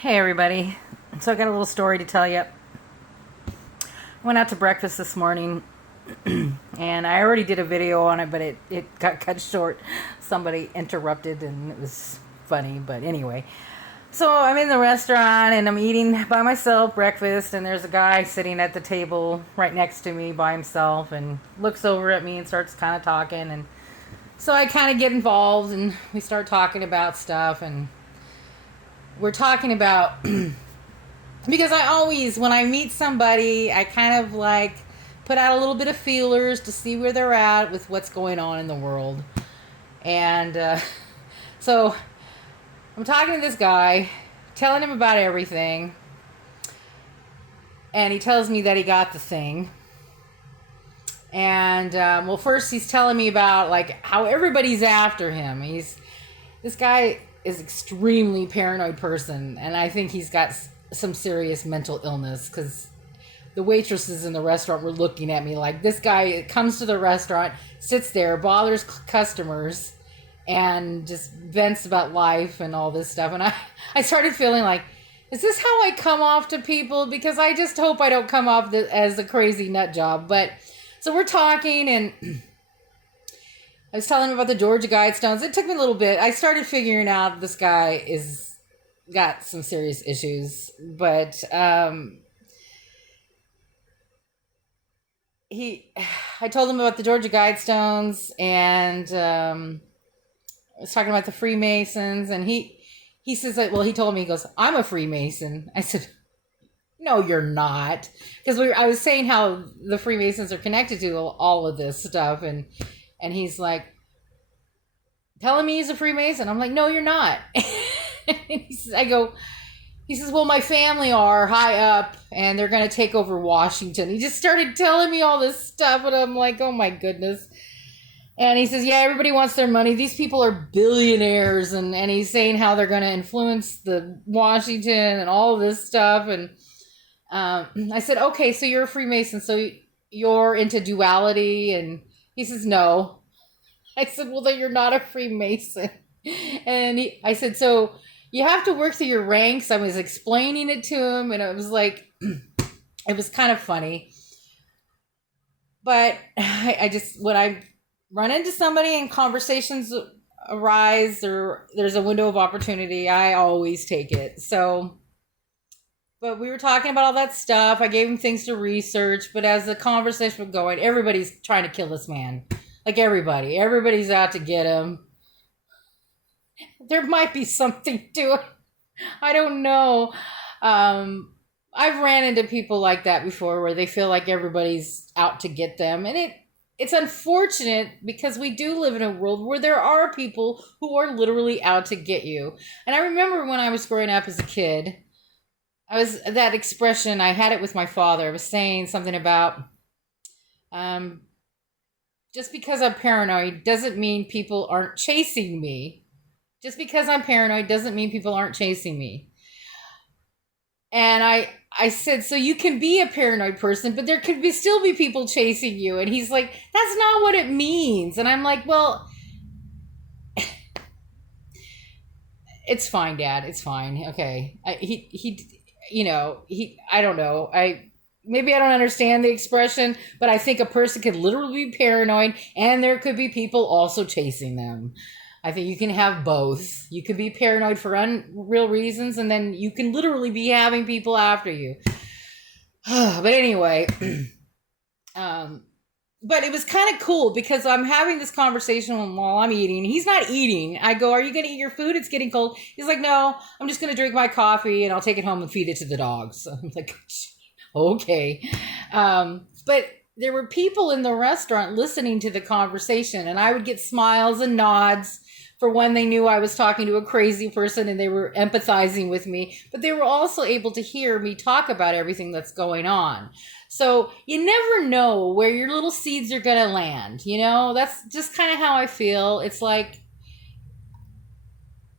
Hey everybody. So I got a little story to tell you. Went out to breakfast this morning and I already did a video on it, but it got cut short. Somebody interrupted and it was funny, but anyway. So I'm in the restaurant and I'm eating by myself breakfast, and there's a guy sitting at the table right next to me by himself and looks over at me and starts kind of talking, and so I kind of get involved and we start talking about stuff, and we're talking about because I always, when I meet somebody, I kind of like put out a little bit of feelers to see where they're at with what's going on in the world. And so I'm talking to this guy, telling him about everything. And he tells me that he got the thing. And well, first he's telling me about like how everybody's after him. This guy is extremely paranoid person, and I think he's got some serious mental illness, because the waitresses in the restaurant were looking at me like, this guy comes to the restaurant, sits there, bothers customers, and just vents about life and all this stuff. And I started feeling like, is this how I come off to people? Because I just hope I don't come off as a crazy nut job. But so we're talking, and I was telling him about the Georgia Guidestones. It took me a little bit. I started figuring out this guy is got some serious issues, but I told him about the Georgia Guidestones, and I was talking about the Freemasons, and he says that, well, he told me, he goes, I'm a Freemason. I said, no, you're not, because I was saying how the Freemasons are connected to all of this stuff, and he's like, telling me he's a Freemason. I'm like, no, you're not. He says, well, my family are high up and they're going to take over Washington. He just started telling me all this stuff, and I'm like, oh my goodness. And he says, yeah, everybody wants their money. These people are billionaires. And he's saying how they're going to influence the Washington and all of this stuff. And I said, okay, so you're a Freemason, so you're into duality? And he says, no. I said, well, then you're not a Freemason. And I said, so you have to work through your ranks. I was explaining it to him, and it was like, it was kind of funny. But I just, when I run into somebody and conversations arise, or there's a window of opportunity, I always take it. So, but we were talking about all that stuff. I gave him things to research, but as the conversation was going, everybody's trying to kill this man. Like everybody's out to get him. There might be something to it. I don't know. I've ran into people like that before, where they feel like everybody's out to get them. And it's unfortunate, because we do live in a world where there are people who are literally out to get you. And I remember when I was growing up as a kid, that expression, I had it with my father. I was saying something about, just because I'm paranoid doesn't mean people aren't chasing me. Just because I'm paranoid doesn't mean people aren't chasing me. And I said, so you can be a paranoid person, but there could still be people chasing you. And he's like, that's not what it means. And I'm like, well, it's fine, Dad. It's fine. Okay. I don't know. Maybe I don't understand the expression, but I think a person could literally be paranoid and there could be people also chasing them. I think you can have both. You can be paranoid for unreal reasons, and then you can literally be having people after you. But anyway, but it was kind of cool, because I'm having this conversation while I'm eating. He's not eating. I go, are you going to eat your food? It's getting cold. He's like, no, I'm just going to drink my coffee and I'll take it home and feed it to the dogs. So I'm like, okay. But there were people in the restaurant listening to the conversation, and I would get smiles and nods for when they knew I was talking to a crazy person and they were empathizing with me, but they were also able to hear me talk about everything that's going on. So you never know where your little seeds are going to land. That's just kind of how I feel. It's like,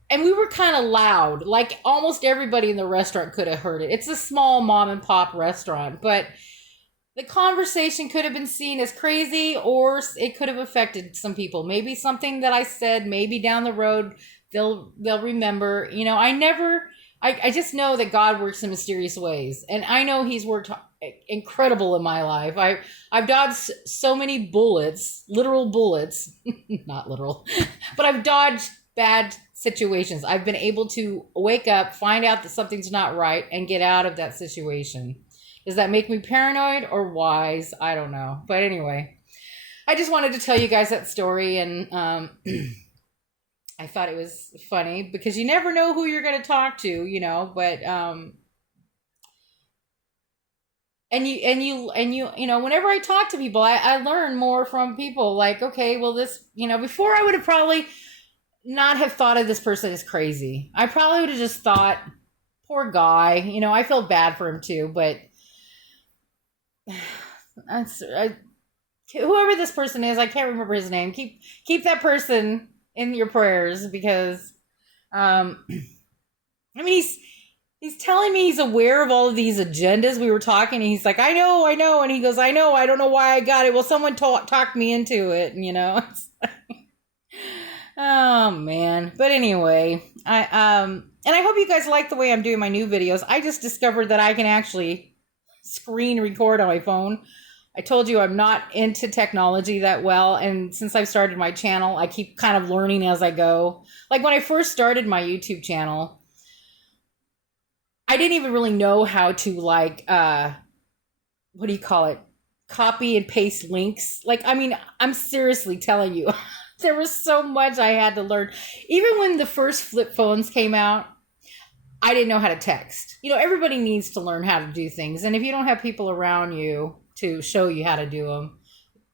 and we were kind of loud, like almost everybody in the restaurant could have heard it. It's a small mom and pop restaurant, but the conversation could have been seen as crazy, or it could have affected some people. Maybe something that I said, maybe down the road they'll remember. I never I just know that God works in mysterious ways, and I know He's worked incredible in my life. I've dodged so many bullets, literal bullets, not literal, but I've dodged bad situations. I've been able to wake up, find out that something's not right, and get out of that situation. Does that make me paranoid or wise? I don't know. But anyway, I just wanted to tell you guys that story, and I thought it was funny because you never know who you're going to talk to, but whenever I talk to people, I learn more from people. Like, okay, well, this, before I would have probably not have thought of this person as crazy. I probably would have just thought, poor guy. I feel bad for him too, but whoever this person is, I can't remember his name. Keep that person in your prayers, because I mean, he's telling me he's aware of all of these agendas. We were talking, and he's like, I know, and he goes, I know, I don't know why I got it. Well, someone talked me into it, It's like, oh man. But anyway, and I hope you guys like the way I'm doing my new videos. I just discovered that I can actually screen record on my phone. I told you I'm not into technology that well, and since I've started my channel, I keep kind of learning as I go. Like when I first started my YouTube channel, I didn't even really know how to what do you call it? Copy and paste links. Like, I mean, I'm seriously telling you, there was so much I had to learn. Even when the first flip phones came out, I didn't know how to text. Everybody needs to learn how to do things, and if you don't have people around you to show you how to do them,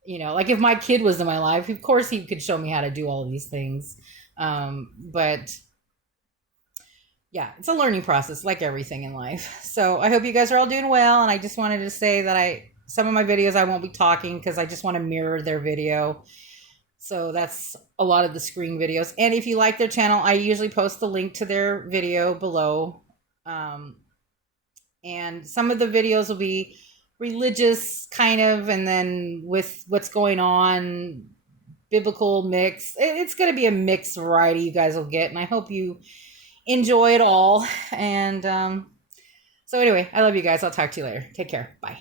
like if my kid was in my life, of course he could show me how to do all these things. But yeah, it's a learning process like everything in life. So I hope you guys are all doing well. And I just wanted to say that some of my videos I won't be talking because I just want to mirror their video. So that's a lot of the screen videos. And if you like their channel, I usually post the link to their video below. And some of the videos will be religious kind of, and then with what's going on, biblical mix. It's going to be a mixed variety you guys will get, and I hope you enjoy it all. And so anyway, I love you guys. I'll talk to you later. Take care. Bye.